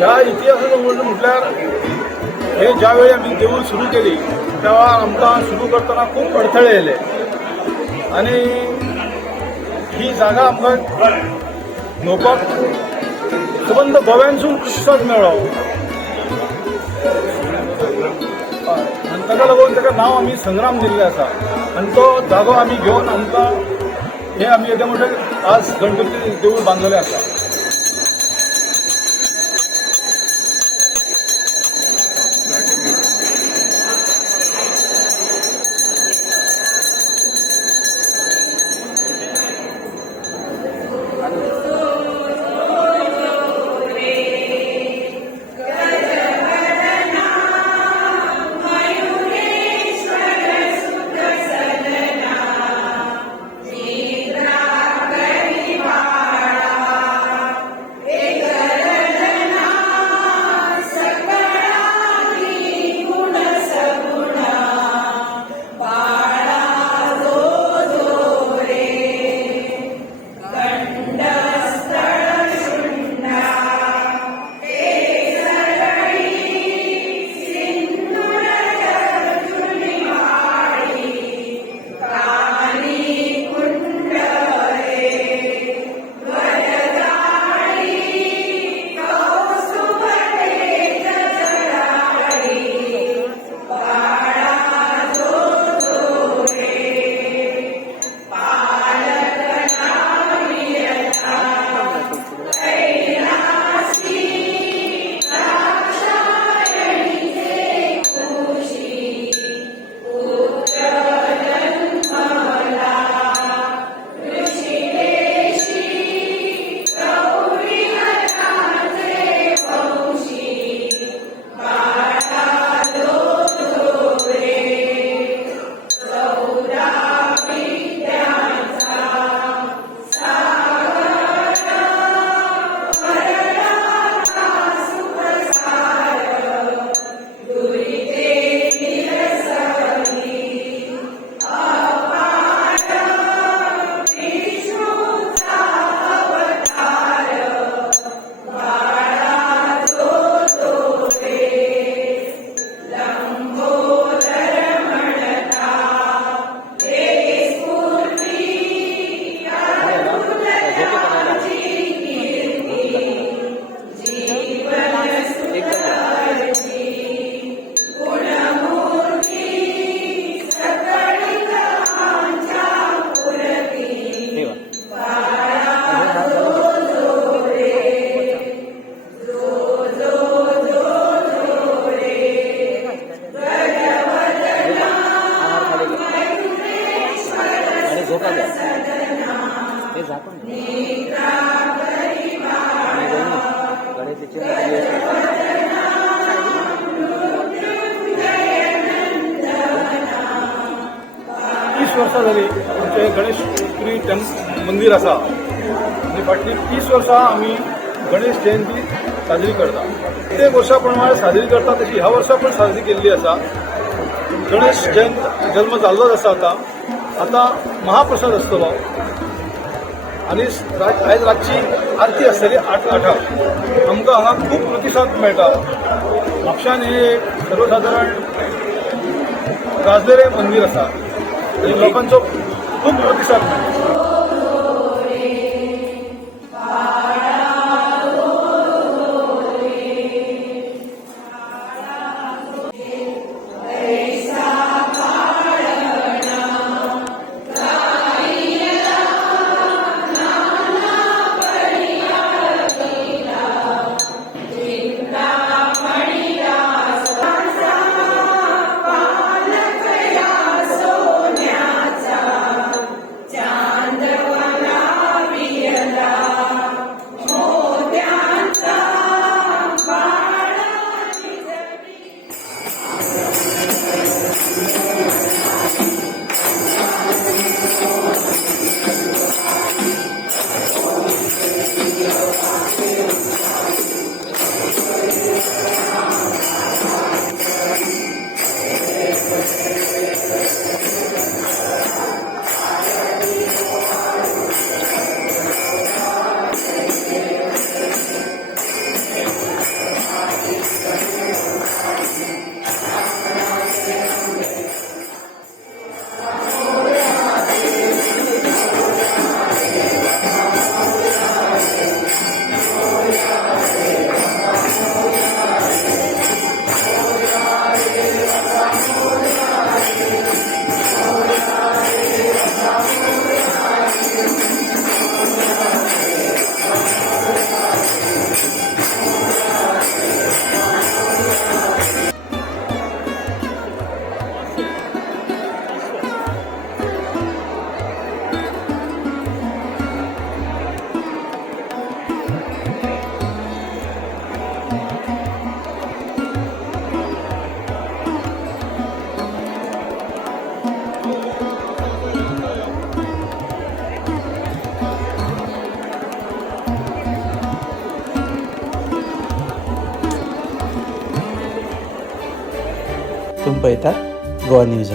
ह्या इतिहासाचं म्हटल्यार हे ज्यावेळी आम्ही देऊळ सुरू केली तेव्हा आमकां सुरू करतना खूप अडथळे येले आणि ही जागा आमकां घेवपाक संबंद गोव्यानसून प्रतिसाद मेळ्ळो आनी ताका लागून ताका नांव आमी संग्राम दिल्लें आसा आनी तो जागो आमी घेवन आमकां हे आमी येदे मोठे आज गणपती देवूळ बांदलेलें आसा. वर्सां जाली आमचे गणेशपुरी मंदिर आसा आनी फाटली 30 वर्सां आमी गणेश जयंती साजरी करता. प्रत्येक वर्सा प्रमाणे साजरी करता तशी ह्या वर्सा पण साजरी केल्ली आसा. गणेश जयंत जल्म जाल्लोच आसा. आता महाप्रसाद आसतलो आनी आयज रातची आरती आसतली 8:00 आमकां हांगा खूब प्रतिसाद मेळटा. म्हापशान हे एक सर्वसाधारण गाजलेलें मंदिर आसा आणि लोकांचो खूप प्रतिसाद मेळटा. जा तुम्ही पळयता गोवा न्यूज.